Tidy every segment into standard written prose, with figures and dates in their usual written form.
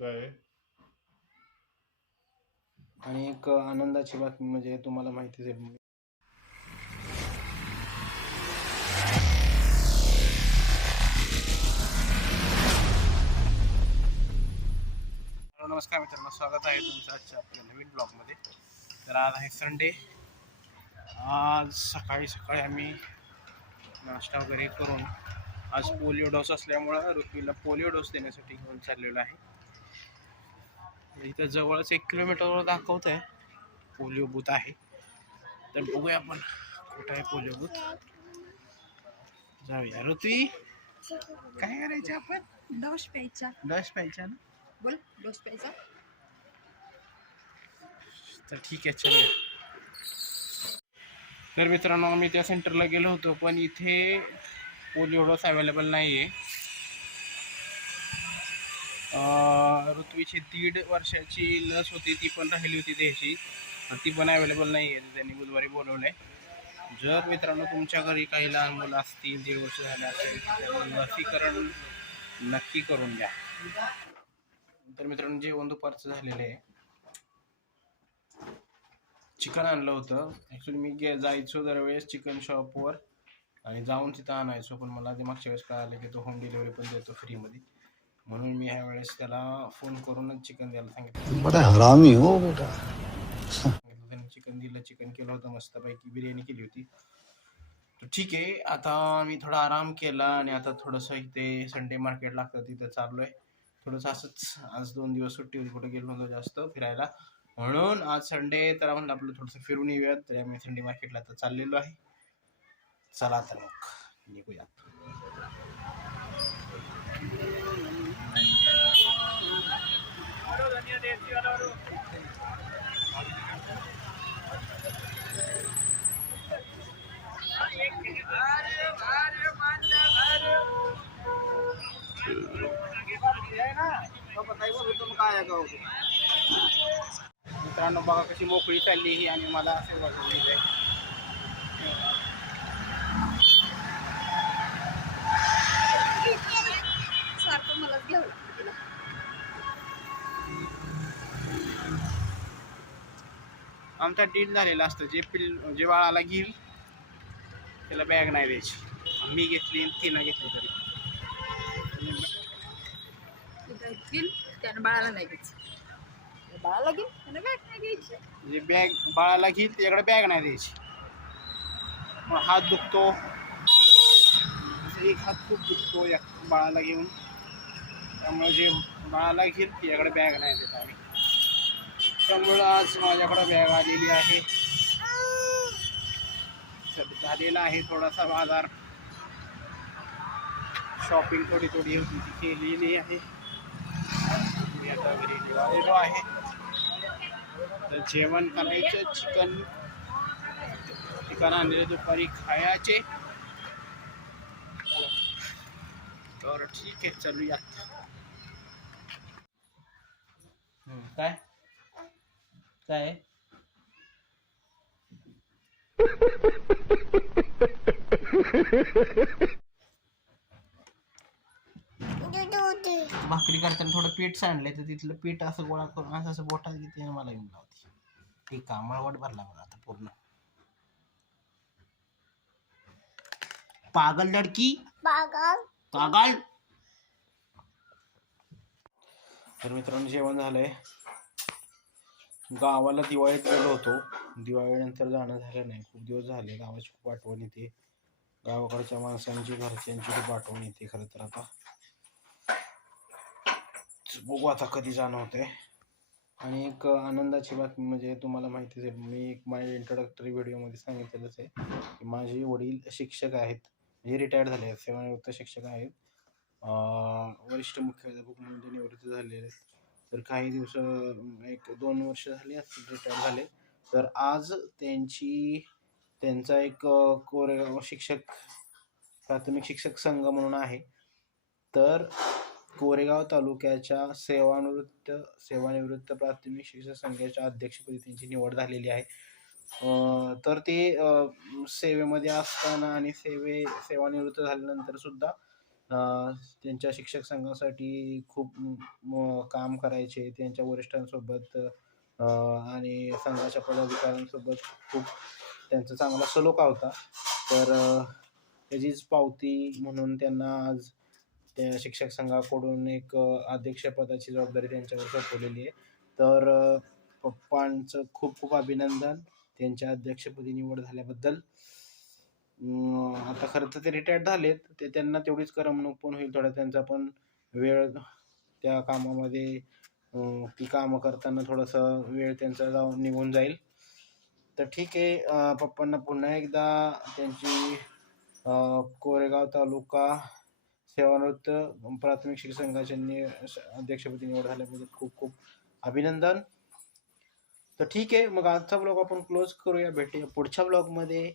काय आणि एक आनंदाची बातमी म्हणजे तुम्हाला माहितीच आहे. नमस्कार मित्रांनो, स्वागत आहे तुमचं आजच्या आपल्या नवीन ब्लॉगमध्ये. तर आज आहे संडे. आज सकाळी सकाळी आम्ही नाश्ता वगैरे करून आज पोलिओ डोस असल्यामुळं ऋतूला पोलिओ डोस देण्यासाठी घेऊन चाललेलो आहे. इथं जवळच 1 किलोमीटरवर दाखवत आहे पोलिओ बूथ आहे. तर बघूया आपण कुठं आहे पोलिओ बूथ. जाऊया. ऋतू काय करायचं आपण? डोस प्यायचा. डोस प्यायचा ना? बोल, डोस प्यायचा. तर ठीक आहे, चलो. तर मित्रांनो, आम्ही त्या सेंटरला गेलो होतो, पण इथे पोलिओ डोस अवेलेबल नाही आहे. ऋत्वीची 1.5 वर्षाची लस होती, ती पण राहिली होती द्यायची, ती पण अवेलेबल नाही आहे. त्यांनी बुधवारी बोलवलं आहे. जर मित्रांनो तुमच्या घरी काही लहान मुलं असतील, 1.5 वर्ष झाले असेल, तर लसीकरण नक्की करून घ्या. तर मित्रांनो, जेवण दुपारचं झालेलं आहे. चिकन आणलं होतं. ॲक्च्युली मी जायचो दरवेळेस चिकन शॉपवर आणि जाऊन तिथं आणायचो, पण मला ते मागच्या वेळेस कळालं की तो होम डिलिव्हरी पण देतो फ्रीमध्ये. म्हणून मी ह्या वेळेस त्याला फोन करूनच चिकन द्यायला सांगितलं. बड़ा हरामी हो बेटा. त्याने चिकन दिलं, चिकन केलं होतं, मस्तपैकी बिर्याणी केली होती. तर ठीक आहे, आता मी थोडा आराम केला आणि आता थोडंसं इथे संडे मार्केट लागतं तिथं चाललो आहे. थोडंसं असंच, आज 2 दिवस सुट्टी होती, कुठे गेलो नव्हतो जास्त फिरायला, म्हणून आज संडे तर म्हणलं आपलं थोडंसं फिरून येऊयात. तर आम्ही संडे मार्केटला आता चाललेलो आहे. चला तर मग निघूयात. मित्रांनो बघा कशी मोकळी चालली ही, आणि मला असे वाटत सारखं मलाच घ्यावं लागतं तिला. आमचा डील झालेला असतं, जे बाळाला घेईल त्याला बॅग नाही द्यायची. मी घेतली, तिनं घेतली तरी घेईल त्यानं बाळाला नाही घ्यायचं. बाळाला घेईल त्यानं बॅग नाही घ्यायची. म्हणजे बॅग बाळाला घेईल त्याच्याकडे बॅग नाही द्यायची. मग हात दुखतो, एक हात खूप दुखतो या बाळाला घेऊन, त्यामुळे जे बाळाला घेईल त्याच्याकडे बॅग नाही देत आम्ही. त्यामुळं आज माझ्याकडं बॅग आलेली आहे. झालेला आहे थोडासा बाजार, शॉपिंग थोडी थोडी होती ती केलेली आहे. मी आता घरी निघालेलो आहे. तर जेवण करायचं, चिकन आणलेलं दुपारी खायचे. तर ठीक आहे, चलूयात. काय काय भाकरी करताना थोडं पीठ सांडले, तर तिथलं पीठ असं गोळा करून असं बोटात घेते आणि मला येऊन लावते. ते कामळवट भरला मला आता पूर्ण. पागल लडकी, पागल. तर मित्रांनो, जेवण झालंय. गावाला दिवाळीत गेलो होतो, दिवाळीनंतर जाणं झालं नाही. खूप दिवस झाले. गावाची खूप आठवण येते, गावाकडच्या माणसांची, घरच्यांची खूप आठवण येते खरं तर. आता बघू आता कधी जाणं होतंय. आणि एक आनंदाची बातमी म्हणजे तुम्हाला माहितीच आहे, मी एक माझ्या इंट्रोडक्टरी व्हिडिओमध्ये सांगितलेलंच आहे की माझे वडील शिक्षक आहेत, म्हणजे रिटायर्ड झाले आहेत, सेवानिवृत्त शिक्षक आहेत. वरिष्ठ मुख्याध्यापक म्हणून ते निवृत्त झालेले आहेत. तर काही दिवस, 1-2 वर्ष झाली असतील रिटायर झाले. तर आज त्यांचा एक कोरेगाव प्राथमिक शिक्षक संघ म्हणून आहे. तर कोरेगाव तालुक्याच्या सेवानिवृत्त प्राथमिक शिक्षक संघाच्या अध्यक्षपदी त्यांची निवड झालेली आहे. तर ते सेवेमध्ये असताना आणि सेवानिवृत्त झाल्यानंतर सुद्धा त्यांच्या शिक्षक संघासाठी खूप काम करायचे. त्यांच्या वरिष्ठांसोबत आणि संघाच्या पदाधिकाऱ्यांसोबत खूप त्यांचा चांगला सलोखा होता. तर त्याचीच पावती म्हणून त्यांना आज त्या शिक्षक संघाकडून एक अध्यक्षपदाची जबाबदारी त्यांच्यावर सोपवलेली आहे. तर पप्पांचं खूप खूप अभिनंदन त्यांच्या अध्यक्षपदी निवड झाल्याबद्दल. आता खरं तर ते रिटायर्ड झालेत, ते त्यांना तेवढीच करमणूक पण होईल, थोडा त्यांचा पण वेळ त्या कामामध्ये ती कामं करताना थोडासा वेळ त्यांचा निघून जाईल. तर ठीक आहे, पप्पांना पुन्हा एकदा त्यांची कोरेगाव तालुका सेवानिवृत्त प्राथमिक शिक्षक संघाच्या अध्यक्षपदी निवड झाल्याबद्दल खूप खूप अभिनंदन. तर ठीक आहे, मग आजचा ब्लॉग आपण क्लोज करूया. भेटूया पुढच्या ब्लॉगमध्ये.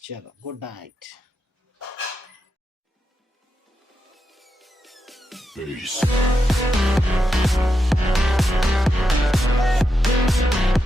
चलो, गुड नाईट. Peace.